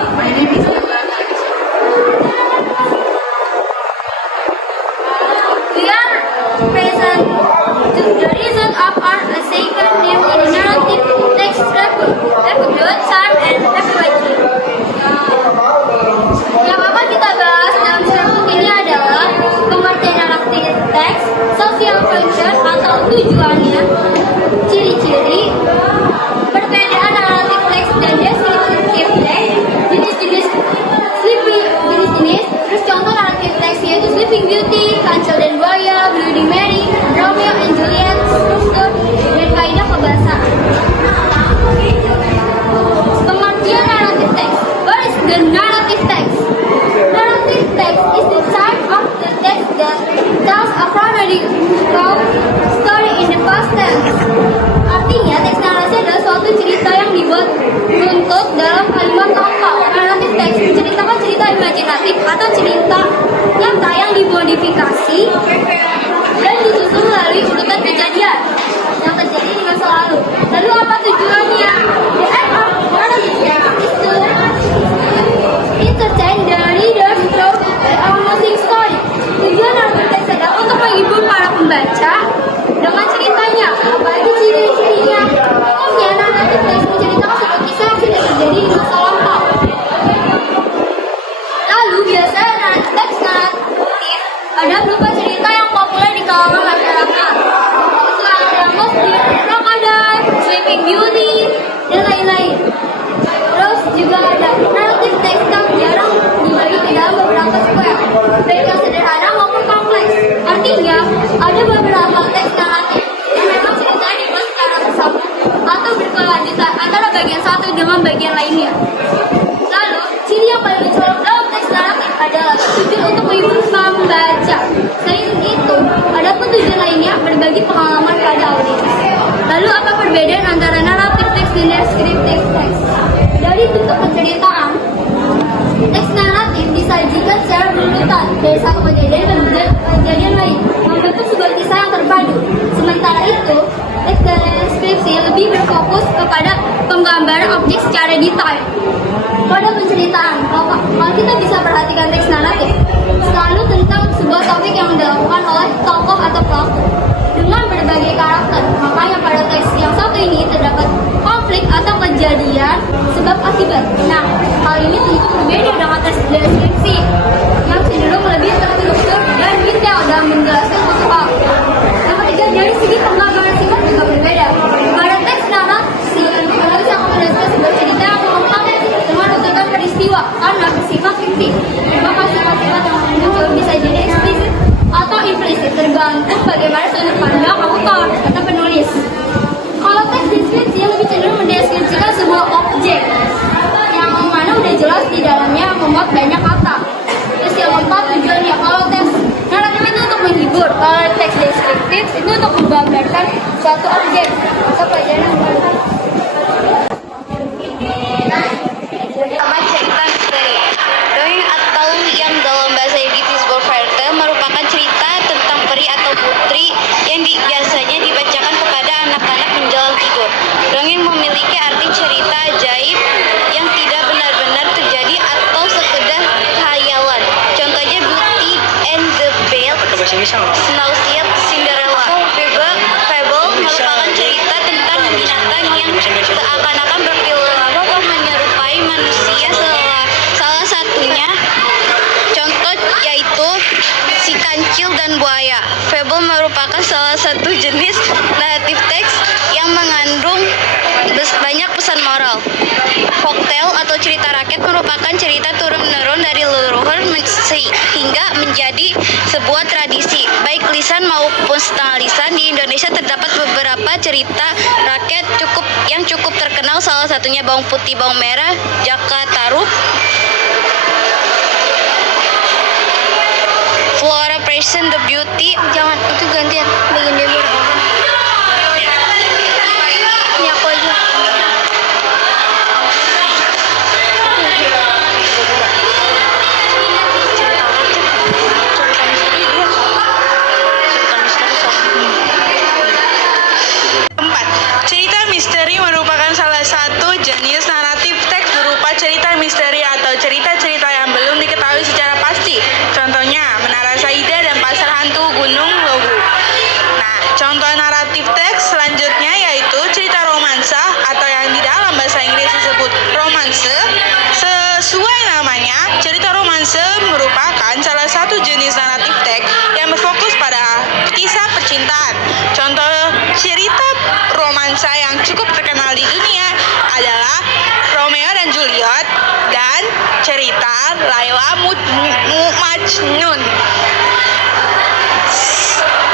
My name is Yolanda. We are present to the result of our second name in the narrative text record. Episode Chan and Everybody. Yang akan kita bahas dalam serbuk ini adalah pengertian narrative text, social function atau tujuannya, ciri-ciri, perbedaan narrative text dan descriptive text, jenis-jenis terus contoh narrative text yaitu Sleeping Beauty, Kancil dan Buaya, Bloody Mary, Romeo and Juliet, Ruston, dan kaidah kebahasaan. Pengertian narrative text. What is the narrative text? Narrative text is the type of the text that tells a chronological story in the past tense. Artinya, teks narasi adalah suatu cerita yang dibuat runtut dalam kalimat lengkap. Narrative text menceritakan cerita imajinatif atau cerita nyata yang dimodifikasi dan disusun melalui urutan kejadian yang terjadi di masa lalu. Lalu apa tujuannya? The aim of narrative text is to entertain the reader through a amusing story. Tujuan narrative text adalah untuk menghibur para pembaca dengan ceritanya. Apalagi ciri-cirinya? Umumnya narrative text menceritakan sebuah kisah yang sudah terjadi di masa lampau. Lalu biasanya teks naratif ada berupa cerita yang populer di kalangan masyarakat. Selain Ramos, Crocodile, Sleeping Beauty, dan lain-lain. Terus juga ada narrative text yang jarang dibagi ke dalam beberapa square, baik yang sederhana maupun kompleks. Artinya, ada beberapa teks naratif yang memang ceritanya dibuat secara bersambung atau berkelanjutan antara bagian satu dengan bagian lainnya. Lalu, ciri yang paling mencolok dalam teks naratif adalah tujuan untuk menghibur pembaca. Selain itu, ada pun tujuan lainnya berbagi pengalaman pada audiens. Lalu, apa perbedaan antara naratif teks dan descriptive text? Dari bentuk penceritaan, teks naratif disajikan secara berurutan dari satu kejadian ke kejadian lain, membentuk sebuah kisah yang terpadu. Sementara itu, teks deskripsi lebih berfokus kepada penggambaran objek secara detail. Pada penceritaan, kalau kita bisa perhatikan teks naratif, selalu tentang sebuah topik yang dilakukan oleh tokoh atau pelaku dengan berbagai karakter. Makanya pada teks yang satu ini terdapat konflik atau kejadian sebab akibat. Nah, hal ini tentu berbeda dengan teks deskripsi yang cenderung lebih terstruktur dan detail dalam menjelaskan suatu hal. Yang ketiga, dari segi penggambaran sifat juga berbeda. Pada teks narasi, penulis akan menjelaskan sebuah cerita yang lengkap dengan rututan peristiwa karena bersifat fiktif. Maka sifat-sifat yang muncul bisa jadi eksplisit atau implisit tergantung bagaimana sudut pandang autor atau penulis. Kalau teks deskripsi lebih cenderung mendeskripsikan sebuah objek yang mana udah jelas di dalamnya memuat banyak kata. Terus yang keempat, tujuannya. Kalau teks naratif itu untuk menghibur, kalau teks deskriptif itu untuk menggambarkan suatu objek atau pelajaran yang baru. Nama cerita misteri. Dongeng atau yang dalam bahasa Inggris disebut fairy tale merupakan cerita tentang peri atau putri yang biasanya dibacakan kepada anak-anak menjelang tidur. Dongeng memiliki arti cerita ajaib yang tidak benar-benar terjadi atau sekedar khayalan. Contohnya Beauty and the Beast, Snow-White, Cinderella. Fable merupakan cerita tentang binatang yang seakan-akan berperilaku menyerupai manusia. Salah satunya contoh yaitu si kancil dan buaya. Fable merupakan salah satu jenis narrative text yang mengandung banyak pesan moral. Folktale atau cerita rakyat merupakan cerita turun-menurun dari leluhur hingga menjadi sebuah tradisi. Baik lisan maupun setengah lisan, di Indonesia terdapat beberapa cerita rakyat yang cukup terkenal, salah satunya Bawang Putih Bawang Merah, Jaka Tarub, Flora Present the Beauty. Jangan, itu gantian bikin demo. Ini aku aja. Cerita misteri merupakan salah satu jenis naratif teks berupa cerita misteri atau cerita-cerita yang belum diketahui secara pasti. Contohnya, Menara Saida dan Pasar Hantu Gunung Lowu. Nah, contoh naratif teks selanjutnya yaitu cerita romansa atau yang di dalam bahasa Inggris disebut romanse. Sesuai namanya, cerita romanse merupakan salah satu jenis naratif teks yang berfokus pada kisah percintaan. Contoh cerita romansa yang cukup terkenal di dunia adalah Romeo dan Juliet dan cerita Laila Majnun.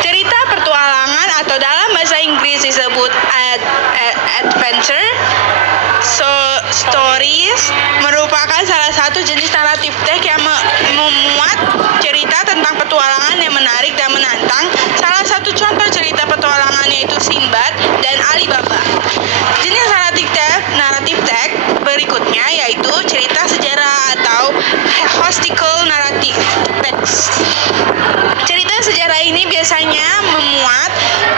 Cerita petualangan atau dalam bahasa Inggris disebut adventure stories merupakan salah satu jenis naratif teks yang memuat cerita tentang petualangan yang menarik dan menantang. Salah satu contoh cerita petualangan yaitu Sinbad dan Alibaba. Jenis naratif teks berikutnya yaitu cerita sejarah atau historical narrative text. Cerita sejarah ini biasanya memuat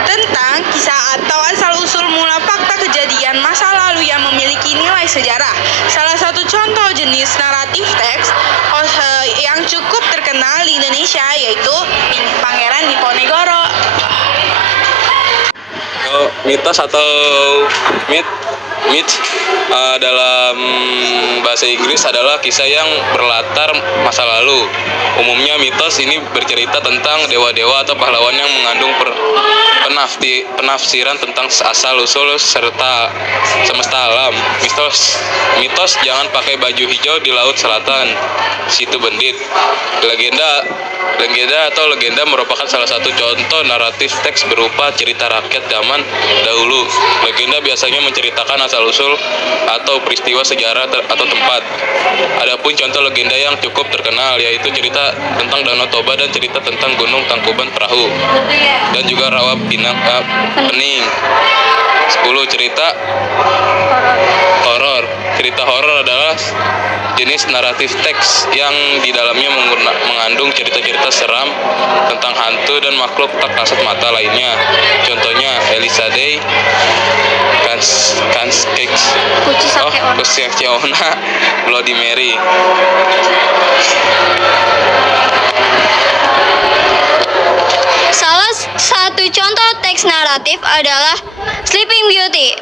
tentang kisah atau asal-usul mula fakta kejadian masa lalu yang memiliki nilai sejarah. Salah satu contoh jenis naratif teks yang cukup terkenal di Indonesia yaitu Pangeran Diponegoro. Mitos atau myth dalam bahasa Inggris adalah kisah yang berlatar masa lalu. Umumnya mitos ini bercerita tentang dewa-dewa atau pahlawan yang mengandung penafsiran tentang asal-usul serta semesta alam. Mitos jangan pakai baju hijau di laut selatan, situ Bendit. Legenda merupakan salah satu contoh naratif teks berupa cerita rakyat zaman dahulu. Legenda biasanya menceritakan asal-usul atau peristiwa sejarah atau tempat. Adapun contoh legenda yang cukup terkenal yaitu cerita tentang Danau Toba dan cerita tentang Gunung Tangkuban Perahu dan juga Rawa Pening. 10. Cerita horor. Cerita horor adalah jenis naratif teks yang di dalamnya mengandung cerita-cerita seram tentang hantu dan makhluk tak kasat mata lainnya. Contohnya Elisa Day, Kucisakeona, Bloody Mary. Salah satu contoh teks naratif adalah Sleeping Beauty.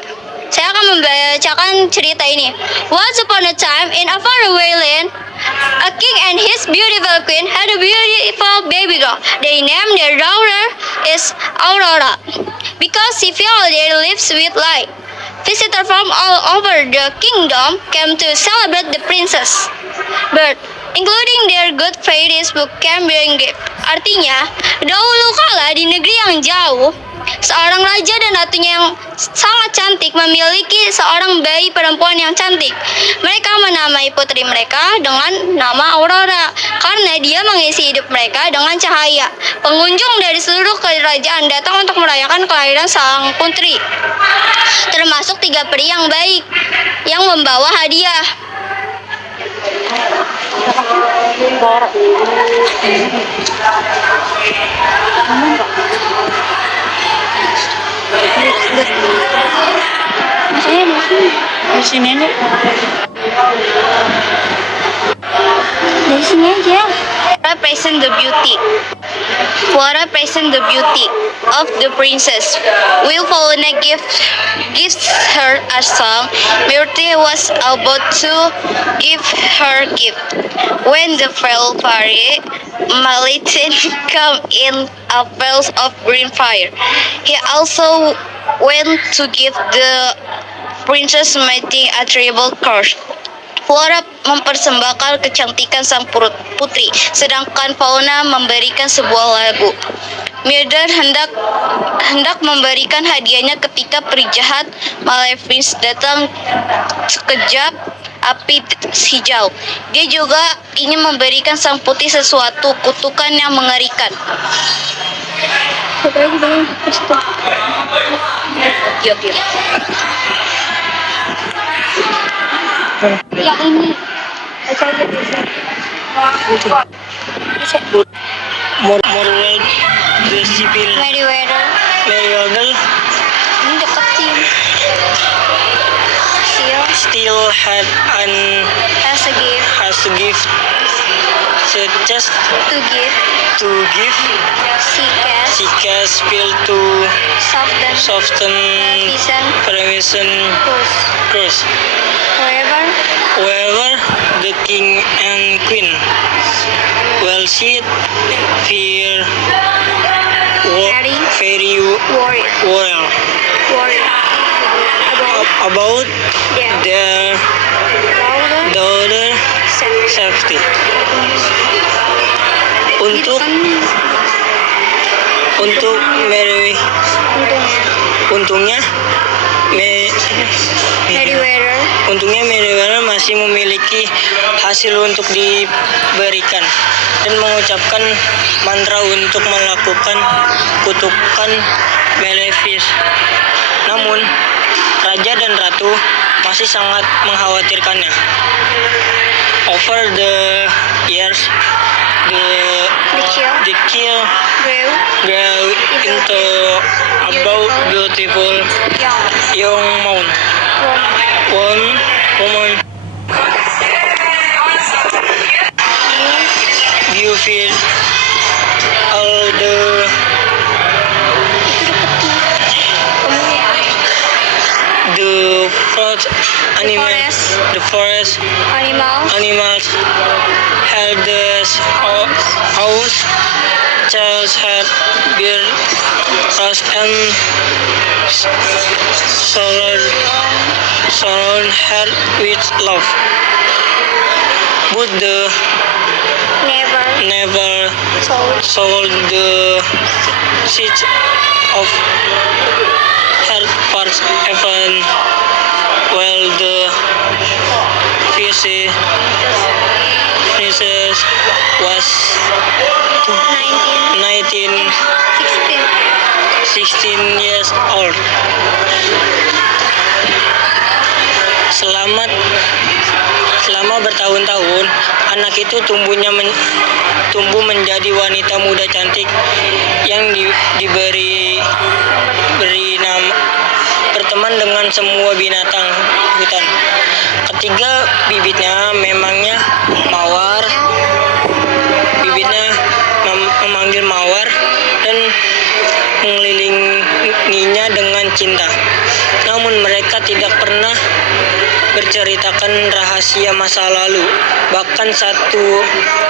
Saya akan membacakan cerita ini. Once upon a time, in a faraway land, a king and his beautiful queen had a beautiful baby girl. They named their daughter is Aurora because she filled their lives with light. Visitors from all over the kingdom came to celebrate the princess birth, including their good fairies who came bring gift. Artinya, dahulu kala di negeri yang jauh, seorang raja dan ratunya yang sangat cantik memiliki seorang bayi perempuan yang cantik. Mereka menamai putri mereka dengan nama Aurora karena dia mengisi hidup mereka dengan cahaya. Pengunjung dari seluruh kerajaan datang untuk merayakan kelahiran sang putri, termasuk 3 peri yang baik yang membawa hadiah. Di sini aja. Dari sini aja. Represent the beauty. For represent the beauty of the princess, Will Fauna gives her a song. Beauty was about to give her gift when the fell fairy Malitin come in a bells of green fire. He also went to give the princess mating a terrible curse. Flora mempersembahkan kecantikan sang putri, sedangkan Fauna memberikan sebuah lagu. Myrden hendak memberikan hadiahnya ketika peri jahat Maleficent datang sekejap api hijau. Dia juga ingin memberikan sang putri sesuatu kutukan yang mengerikan. Yang ini Morwell, the civil Meriwether. Meriwether Ini deketin. still had an As a gift. has to give suggest To give. to give Sikas. Sikas pill to Soften. soften Vision. permission Push. cross. However, However, the king and queen will sit fear Very. very worry. well Worry. about Their their daughter safety. Untuk Mary untungnya Meriwether Untungnya Meriwether masih memiliki hasil untuk diberikan dan mengucapkan mantra untuk melakukan kutukan Malefic. Namun, raja dan ratu masih sangat mengkhawatirkannya. Over the years, the kill grew into about beautiful young woman. Beautiful all the forest animals held the house. Charles had beer, rose and surround her with love. But the never sold the seeds of her parts even while the princess was 16 years old. Selama bertahun-tahun, anak itu tumbuh menjadi wanita muda cantik yang diberi nama berteman dengan semua binatang hutan. Ketiga bibitnya memangnya mawar. Bibitnya memanggil mawar dan mengelilinginya dengan cinta. Namun mereka tidak pernah berceritakan rahasia masa lalu. Bahkan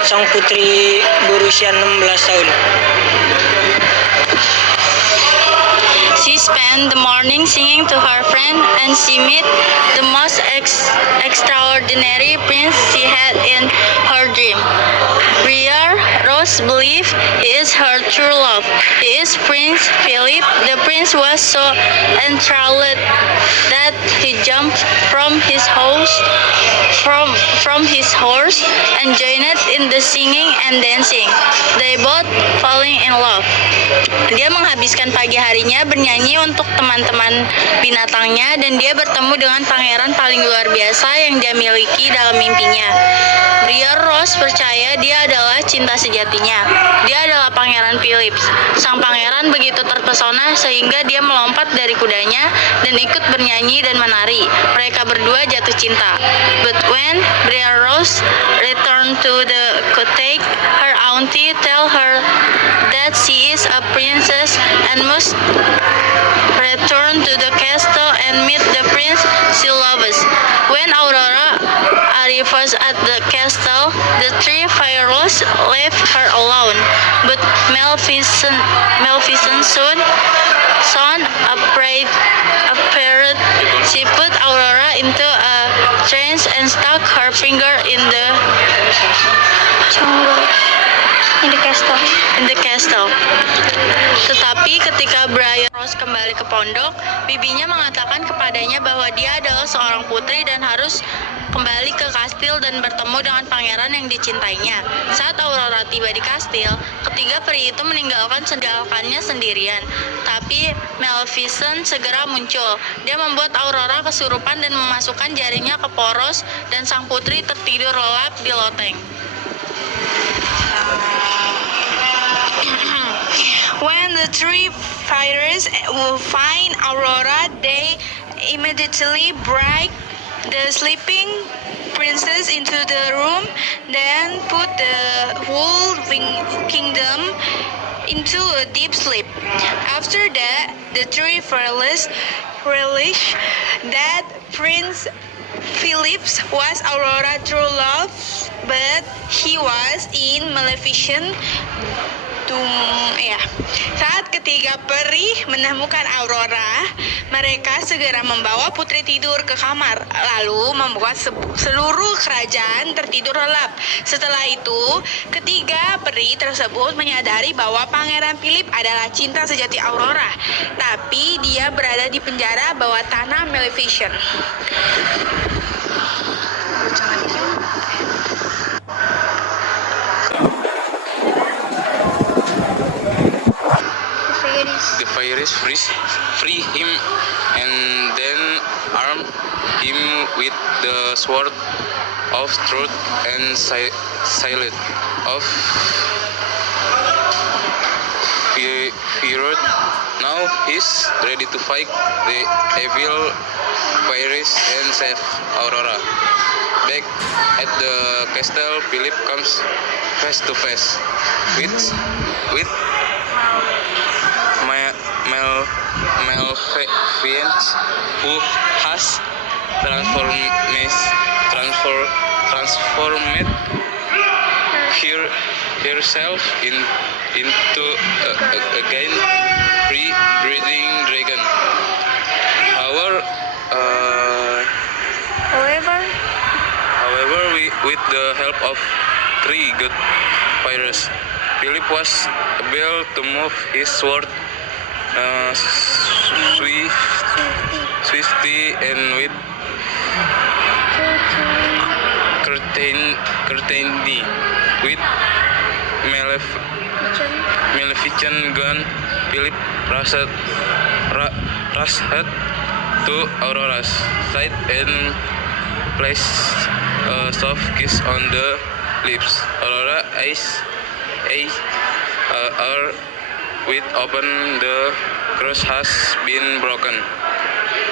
sang putri berusia 16 tahun. She spent the morning singing to her friend, and she met the most extraordinary prince she had in her dream. Briar Rose believed he is her true love. He is Prince Philip. The prince was so enthralled that he jumped from his horse and joined in the singing and dancing. They both falling in love. Dia menghabiskan pagi harinya bernyanyi untuk teman-teman binatangnya, dan dia bertemu dengan pangeran paling luar biasa yang dia miliki dalam mimpinya. Briar Rose percaya dia adalah cinta sejatinya. Dia adalah Pangeran Philips. Sang pangeran begitu terpesona sehingga dia melompat dari kudanya dan ikut bernyanyi dan menari. Mereka berdua jatuh cinta. But when Briar Rose returned to the cottage, her auntie tell her that she is a princess and must return to the castle and meet the prince she loves. When Aurora arrives at the castle, the three fairies left her alone. But Maleficent soon appeared. She put Aurora into a trance and stuck her finger in the castle. Tetapi ketika Briar Rose kembali ke pondok, bibinya mengatakan kepadanya bahwa dia adalah seorang putri dan harus kembali ke kastil dan bertemu dengan pangeran yang dicintainya. Saat Aurora tiba di kastil, ketiga peri itu meninggalkannya sendirian. Tapi Maleficent segera muncul. Dia membuat Aurora kesurupan dan memasukkan jarinya ke poros, dan sang putri tertidur lelap di loteng. When the three fairies will find Aurora, they immediately bring the sleeping princess into the room. then put the whole kingdom into a deep sleep. After that, the three realized that Prince Philip was Aurora true love, but he was in Maleficent. Saat ketiga peri menemukan Aurora, mereka segera membawa putri tidur ke kamar, lalu membuat seluruh kerajaan tertidur lelap. Setelah itu, ketiga peri tersebut menyadari bahwa Pangeran Philip adalah cinta sejati Aurora, tapi dia berada di penjara bawah tanah Maleficent. The fairies free him and then arm him with the sword of truth and silent of fear. Now he's ready to fight the evil fairies and save Aurora. Back at the castle, Philip comes face to face with Maleficent, who has transformed herself into again free-breathing dragon. However, with the help of three good fighters, Philip was able to move his sword swiftly and with certainty. With Maleficent gone, Philip rushed to Aurora's side and placed a soft kiss on the lips. Aurora eyes are with open, the curse has been broken.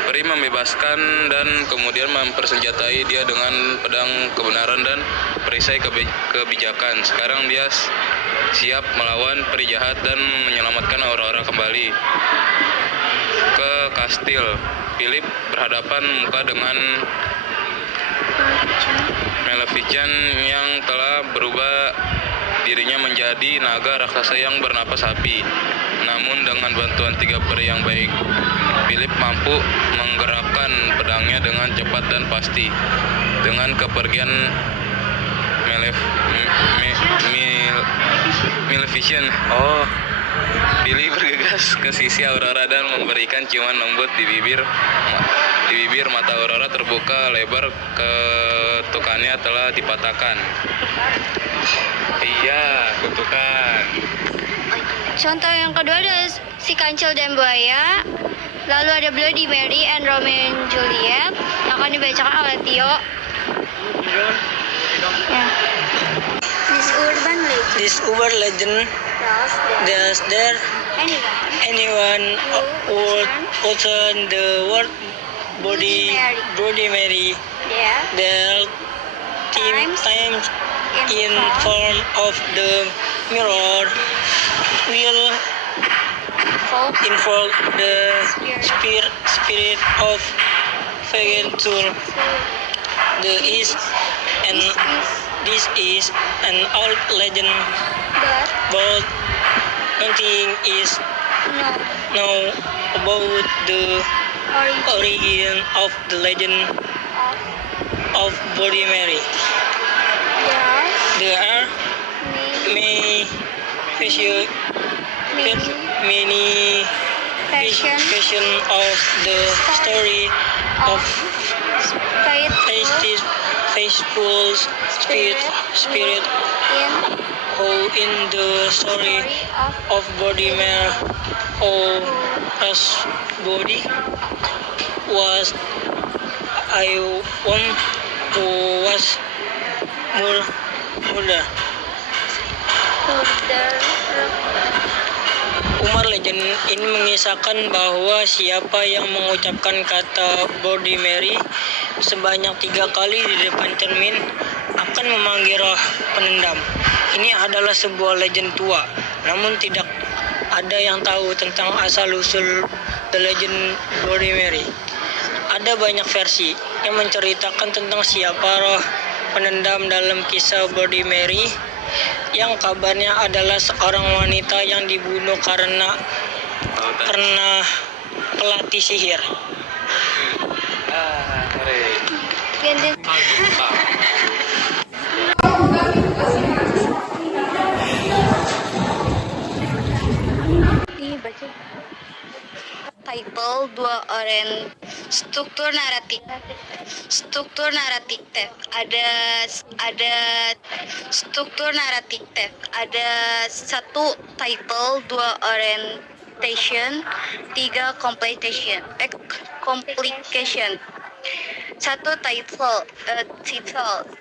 Peri membebaskan dan kemudian mempersenjatai dia dengan pedang kebenaran dan perisai kebijakan. Sekarang dia siap melawan peri jahat dan menyelamatkan Aurora kembali ke kastil. Philip berhadapan muka dengan Maleficent yang telah berubah dirinya menjadi naga raksasa yang bernapas api. Namun dengan bantuan tiga peri yang baik, Philip mampu menggerakkan pedangnya dengan cepat dan pasti. Dengan kepergian Maleficent, Philip bergegas ke sisi Aurora dan memberikan ciuman lembut di bibir. Mata Aurora terbuka lebar, ketukannya telah dipatahkan. Iya, kutukan. Contoh yang kedua ada si Kancil dan Buaya. Lalu ada Bloody Mary and Romeo and Juliet yang akan dibacakan oleh Tio. Ya. This urban legend does there anyone would open the word Bloody Mary? Their times in form of the mirror will invoke the spirit of adventure. This is an old legend, but nothing is known about the origin of the legend of Bloody Mary. There are many versions of the story of faithful spirit who in the story of Bloody Mary or as body was I one who was murder. Umar legend ini mengisahkan bahwa siapa yang mengucapkan kata Bloody Mary sebanyak 3 kali di depan cermin akan memanggil roh penendam. Ini adalah sebuah legend tua, namun tidak ada yang tahu tentang asal-usul The Legend Bloody Mary. Ada banyak versi yang menceritakan tentang siapa roh penendam dalam kisah Bloody Mary, yang kabarnya adalah seorang wanita yang dibunuh karena pelatih sihir. Title 2 oren struktur naratif ada struktur naratif ada 1 title, 2 orientation, 3 complication. 1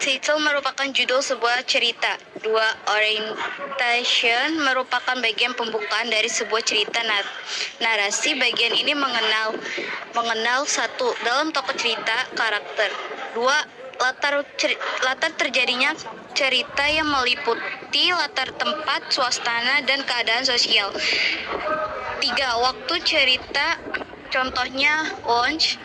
title merupakan judul sebuah cerita. 2 orientation merupakan bagian pembukaan dari sebuah cerita narasi. Bagian ini mengenal 1 dalam tokoh cerita karakter. 2 latar terjadinya cerita yang meliputi latar tempat, suasana, dan keadaan sosial. 3 waktu cerita, contohnya launch,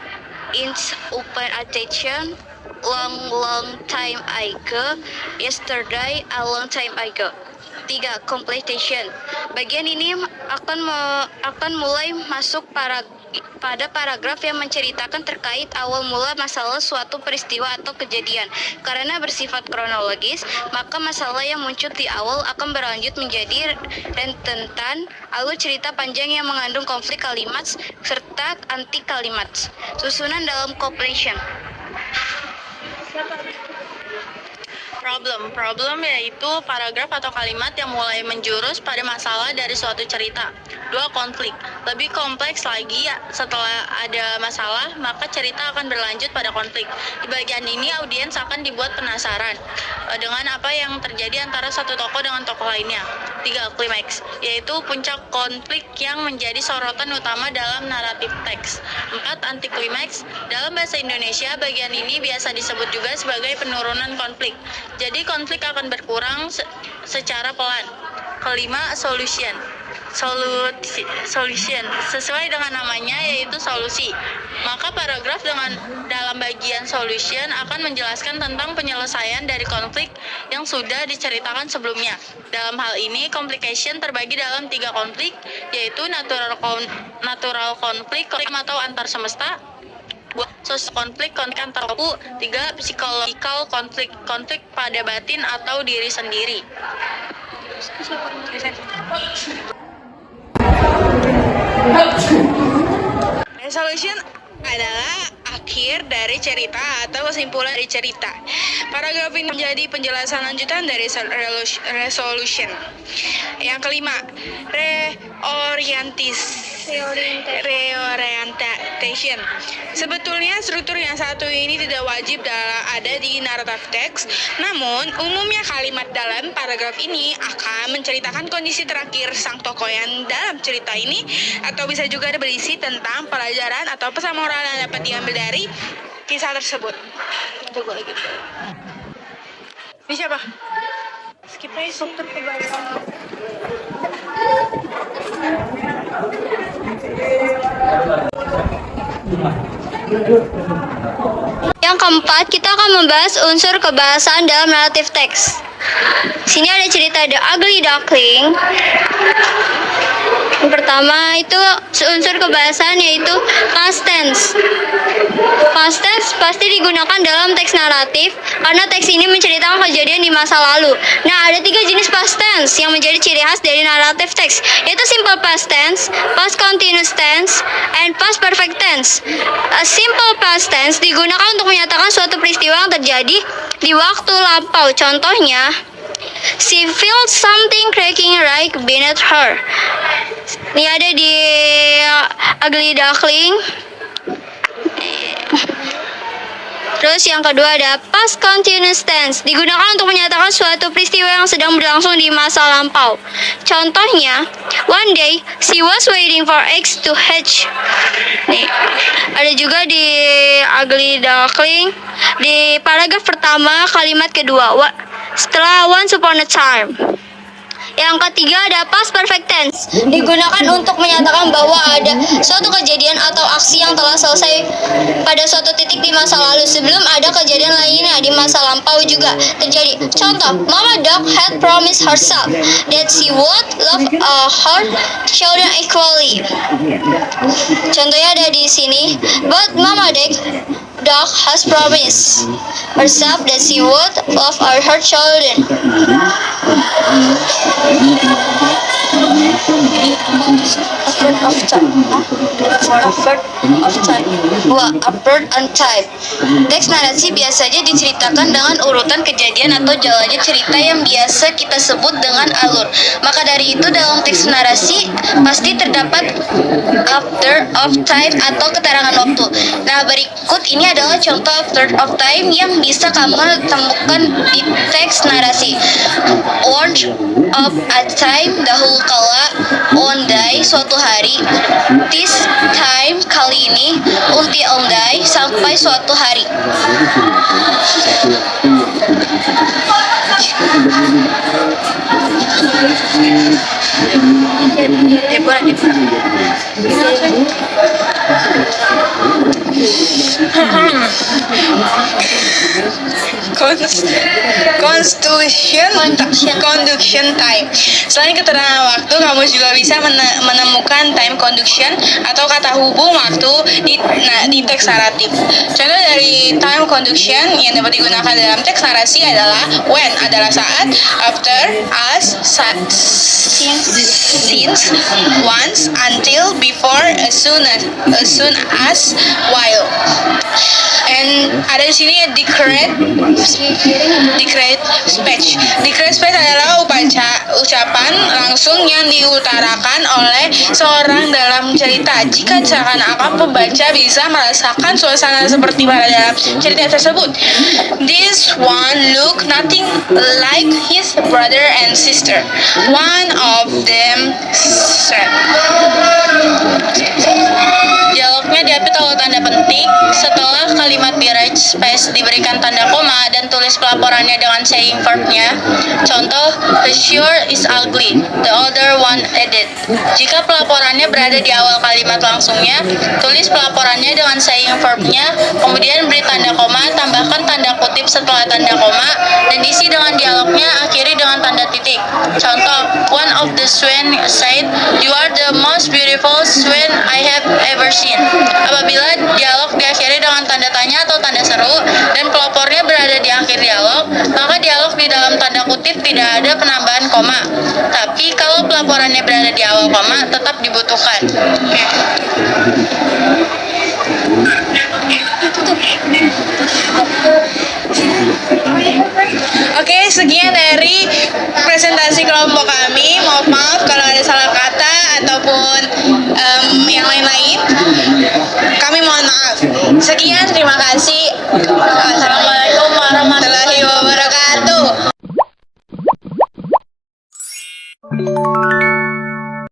It's open attention, long time ago, yesterday, a long time ago. 3 completion. Bagian ini akan mulai masuk pada paragraf yang menceritakan terkait awal mula masalah suatu peristiwa atau kejadian. Karena bersifat kronologis, maka masalah yang muncul di awal akan berlanjut menjadi rentetan alur cerita panjang yang mengandung konflik kalimat serta anti kalimat. Susunan dalam completion. Problem yaitu paragraf atau kalimat yang mulai menjurus pada masalah dari suatu cerita. 2 konflik. Lebih kompleks lagi, setelah ada masalah, maka cerita akan berlanjut pada konflik. Di bagian ini audiens akan dibuat penasaran dengan apa yang terjadi antara satu tokoh dengan tokoh lainnya. 3 klimaks, yaitu puncak konflik yang menjadi sorotan utama dalam naratif teks. 4 anti klimaks. Dalam bahasa Indonesia, bagian ini biasa disebut juga sebagai penurunan konflik. Jadi konflik akan berkurang secara pelan. 5 solution. Sesuai dengan namanya, yaitu solusi. Maka paragraf dalam bagian solution akan menjelaskan tentang penyelesaian dari konflik yang sudah diceritakan sebelumnya. Dalam hal ini, complication terbagi dalam 3 konflik, yaitu natural konflik atau antar semesta, social konflik antar suku, 3 psychological konflik pada batin atau diri sendiri. Resolution adalah akhir dari cerita atau kesimpulan dari cerita. Paragraf ini menjadi penjelasan lanjutan dari resolution. Yang kelima, reorientation. Sebetulnya struktur yang satu ini tidak wajib ada di naratif teks, namun umumnya kalimat dalam paragraf ini akan menceritakan kondisi terakhir sang tokoh yang dalam cerita ini, atau bisa juga berisi tentang pelajaran atau pesan moral yang dapat diambil dari kisah tersebut. Tunggu lagi. Ini siapa? Skip aja struktur kebayaran. Yang keempat, kita akan membahas unsur kebahasaan dalam naratif teks. Sini ada cerita The Ugly Duckling. Yang pertama itu unsur kebahasaan yaitu past tense. Past tense pasti digunakan dalam teks naratif karena teks ini menceritakan kejadian di masa lalu. Nah, ada 3 jenis past tense yang menjadi ciri khas dari naratif teks, yaitu simple past tense, past continuous tense, and past perfect tense. A simple past tense digunakan untuk menyatakan suatu peristiwa yang terjadi di waktu lampau. Contohnya, she felt something cracking right beneath her. Ini ada di Ugly Duckling. Terus yang kedua ada past continuous tense, digunakan untuk menyatakan suatu peristiwa yang sedang berlangsung di masa lampau. Contohnya, one day she was waiting for eggs to hatch. Nih, ada juga di Ugly Duckling di paragraf pertama kalimat kedua. Setelah once upon a time. Yang ketiga ada past perfect tense, digunakan untuk menyatakan bahwa ada suatu kejadian atau aksi yang telah selesai pada suatu titik di masa lalu sebelum ada kejadian lainnya di masa lampau juga terjadi. Contoh, Mama Duck had promised herself that she would love her children equally. Contohnya ada di sini, but Mama Duck has promised herself that she would love her children. Upward on time. Teks narasi biasanya diceritakan dengan urutan kejadian atau jalannya cerita yang biasa kita sebut dengan alur. Maka dari itu dalam teks narasi pasti terdapat after of time atau keterangan waktu. Nah, berikut ini adalah contoh after of time yang bisa kamu temukan di teks narasi. Once of a time, dahulu kala, on day, suatu hari, this time, kali ini, until day, sampai suatu hari. Conduction time. Selain keterangan waktu, kamu juga bisa menemukan time conduction atau kata hubung waktu di teks naratif. Contoh dari time conduction yang dapat digunakan dalam teks narasi adalah when adalah saat, after, as, since, once, until, before, as soon as, while. And ada di sini declared speech. Declared speech adalah ucapan langsung yang diutarakan oleh seorang dalam cerita. Jika seakan-akan pembaca bisa merasakan suasana seperti pada dalam cerita tersebut. This one look nothing like his brother and sister. One of them said. Dialognya diapit oleh tanda penting. Setelah kalimat di right space diberikan tanda koma dan tulis pelaporannya dengan saying verb-nya. Contoh, the sure is ugly, the other one added. Jika pelaporannya berada di awal kalimat langsungnya, tulis pelaporannya dengan saying verb-nya, kemudian beri tanda koma, tambahkan tanda kutip setelah tanda koma, dan diisi dengan dialognya, akhiri dengan tanda titik. Contoh, one of the swan said, you are the most beautiful swan I have ever seen. Apabila dialog diakhiri dengan tanda tanya atau tanda seru dan pelapornya berada di akhir dialog, maka dialog di dalam tanda kutip tidak ada penambahan koma. Tapi kalau pelaporannya berada di awal koma, tetap dibutuhkan. Oke, sekian dari presentasi kelompok kami. Mohon maaf kalau ada salah kata ataupun yang lain-lain. Kami mohon maaf. Sekian, terima kasih.